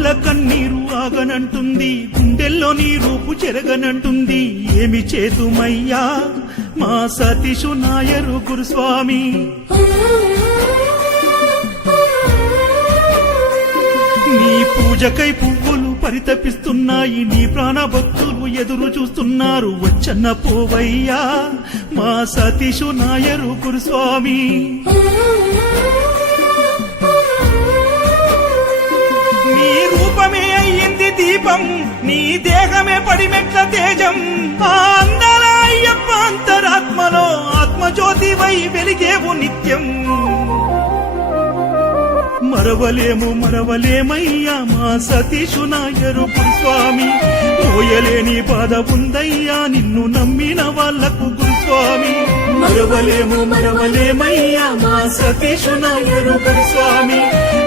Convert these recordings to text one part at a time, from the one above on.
కళ్ళల్ల కన్నీరు ఆగనంటుంది, గుండెల్లో నీ రూపు చెరగనంటుంది. ఏమి చేతుమయ్యా మా సతీషు నాయరు గురుస్వామి. నీ పూజకై పువ్వులు పరితపిస్తున్నాయి, నీ ప్రాణభక్తులు ఎదురు చూస్తున్నారు. వచ్చన్న పోవయ్యా మా సతీషు నాయరు గురుస్వామి. నీ రూపమే అయ్యింది దీపం, నీ దేహమే పడిమెట్ల తేజం. ఆ అందాల అయ్యప్ప అంతరాత్మలో ఆత్మజ్యోతివై వెలిగేవు నిత్యం. మరవలేమయ్యా మా సతీషు నాయరు గురుస్వామి. మోయలేని బాధ ఉందయ్యా నిన్ను నమ్మిన వాళ్లకు గురుస్వామి. మరవలేమయ్యా మా సతీషు నాయరు గురుస్వామి.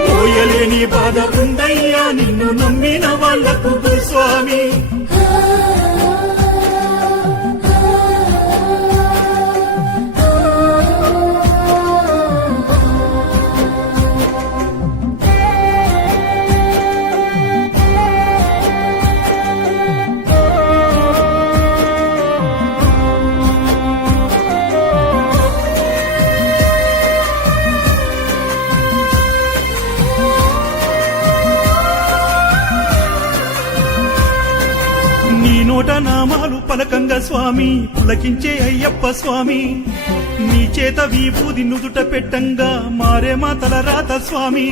మోయలేని బాధ ఉందయ్యా నిన్ను నమ్మిన వాళ్లకు గురుస్వామి. నీ నోట నామాలు పలకంగా స్వామి, పులకించే అయ్యప్ప స్వామి. నీ చేత విభూది నుదుట పెట్టంగా మారే మా తలరాత స్వామి.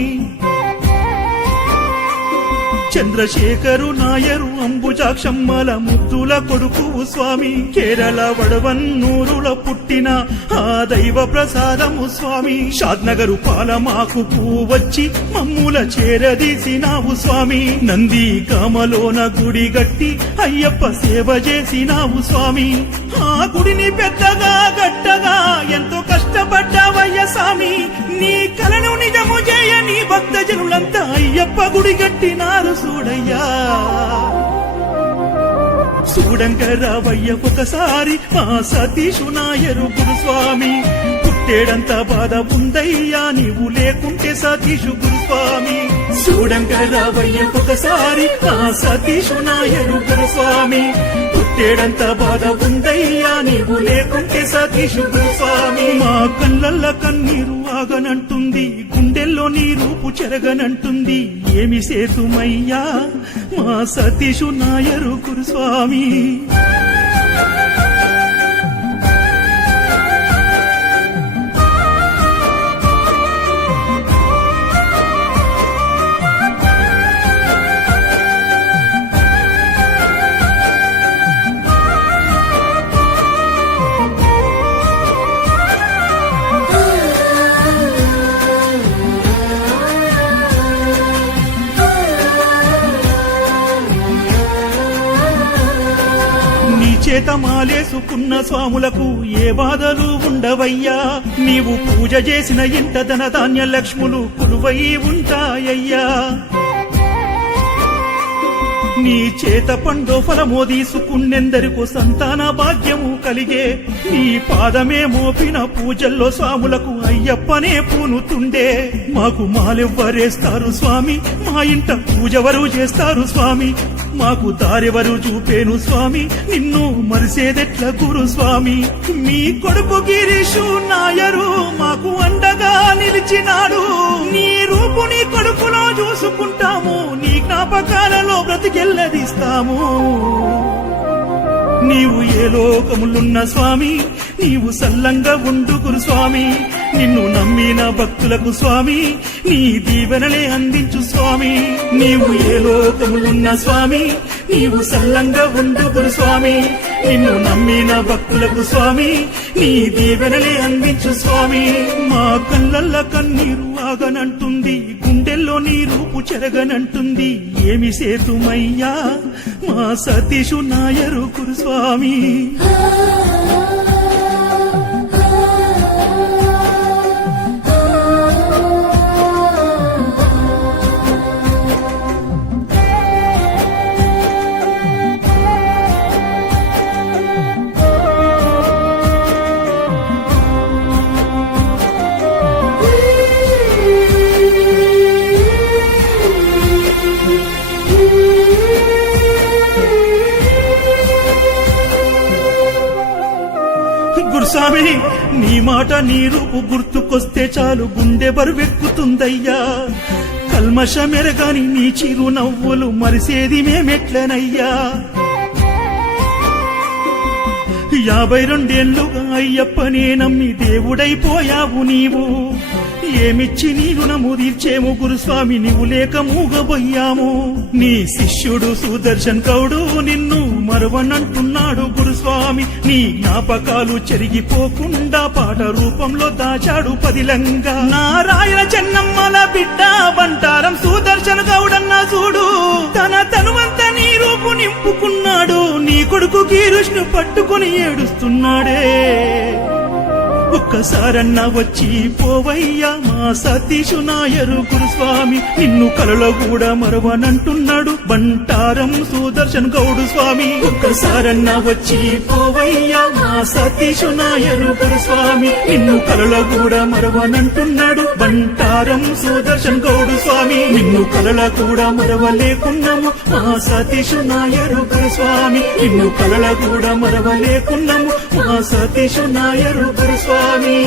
చంద్రశేఖరు నాయరు అంబుజాక్షమ్మల ముద్దుల కొడుకు స్వామి. కేరళ వడవన్నూరుల పుట్టిన ఆ దైవ ప్రసాదము స్వామి. షాద్నగరు పాలమాకు వచ్చి మమ్ముల చేరదీసినావు స్వామి. నంది కామలోన గుడి గట్టి అయ్యప్ప సేవ చేసినావు స్వామి. ఆ గుడిని పెద్దగా గట్టగా ఎంతో కష్టపడ్డావయ్య స్వామి. నీ కలను నిజము చేయ నీ భక్త జనులంతా అయ్యప్ప గుడి గట్టినారు చూడయ్యా. చూడంక రావయ్య ఒకసారి మా సతీషు నాయరు గురుస్వామి. పుట్టేడంత బాధ ఉందయ్యా నీవు లేకుంటే సతీషు గురుస్వామి. చూడంక రావయ్య ఒకసారి మా సతీషు నాయరు గురుస్వామి. పుట్టేడంత బాధ ఉందయ్యా నీవు లేకుంటే సతీషు గురుస్వామి. మా కళ్ళల్ల కన్నీరు ఆగనంటుంది, గుండెల్లో నీ రూపు చెరగనంటుంది. ఏమి సేతుమయ్యా మా సతీషు నాయరు గురుస్వామి. చేత మాలేసుకున్న స్వాములకు ఏ బాధలు ఉండవయ్యా. నీవు పూజ చేసిన ఇంట ధనధాన్య లక్ష్ములు కొలువై ఉంటాయ్యా. నీ చేత పండో ఫలమో తీసుకున్నెందరికో సంతాన భాగ్యము కలిగే. నీ పాదమే మోపిన పూజల్లో స్వాములకు అయ్యప్పనే పూనుతుండే. మాకు మాలెవ్వరేస్తారు స్వామి, మా ఇంట పూజవరు చేస్తారు స్వామి. మాకు దారెవరు చూపేను స్వామి, నిన్ను మరిసేదెట్ల గురు స్వామి. మీ కొడుకు గిరీషు నాయరు మాకు అండగా నిలిచినాడు. నీ రూపు నీ కొడుకులో చూసుకుంటాము, నీ జ్ఞాపకాలలో బ్రతికెల్లదిస్తాము. నీవు ఏ లోకములున్న స్వామి, నీవు సల్లంగా ఉండు గురుస్వామి. నిన్ను నమ్మిన భక్తులకు స్వామి నీ దీవెనలే అందించు స్వామి. నీవు ఏ లోకములున్న స్వామి, నీవు సల్లంగా ఉండు గురుస్వామి. నిన్ను నమ్మిన భక్తులకు స్వామి నీ దీవెనలే అందించు స్వామి. మా కళ్ళల్ల కన్నీరు ఆగనంటుంది, గుండెల్లో నీ రూపు చెరగనంటుంది. ఏమి సేతుమయ్యా మా సతీషు నాయరు గురుస్వామి. స్వామి నీ మాట నీ రూపు గుర్తుకొస్తే చాలు గుండె బరువెక్కుతుందయ్యా కల్మషమెరగాని నీ చిరు నవ్వులు మరిసేది మేమెట్లనయ్యా 52 ఏళ్లుగా అయ్యప్పనే నమ్మి దేవుడైపోయావు నీవు ఏమిచ్చి నీ రుణము తీర్చేము గురుస్వామి నీవు లేక మూగబోయాము నీ శిష్యుడు సుదర్శన్ గౌడు నిన్ను మరవనంటున్నాడు గురుస్వామి నీ జ్ఞాపకాలు చెరిగిపోకుండా పాట రూపంలో దాచాడు పదిలంగా నారాయణ చెన్నమ్మల బిడ్డ బంటారం సుదర్శన్ గౌడన్న చూడు తన తనువంతా నీ రూపు నింపుకున్నాడు నీ కొడుకు కీరుష్ను పట్టుకొని ఏడుస్తున్నాడే ఒక్కసారన్నా వచ్చి పోవయ్యా మా సతీషు నాయరు గురుస్వామి నిన్ను కలలో కూడా మరవనంటున్నాడు బంటారం సుదర్శన్ గౌడు స్వామి ఒక్కసారన్నా వచ్చి పోవయ్యా మా సతీషు నాయరు గురుస్వామి నిన్ను కలలో కూడా మరవనంటున్నాడు బంటారం సుదర్శన్ గౌడు స్వామి నిన్ను కలల కూడా మరవలేకున్నాము మా సతీషు నాయరు గురుస్వామి నిన్ను కలల కూడా మరవలేకున్నాము మా సతీషు నాయరు గురుస్వామి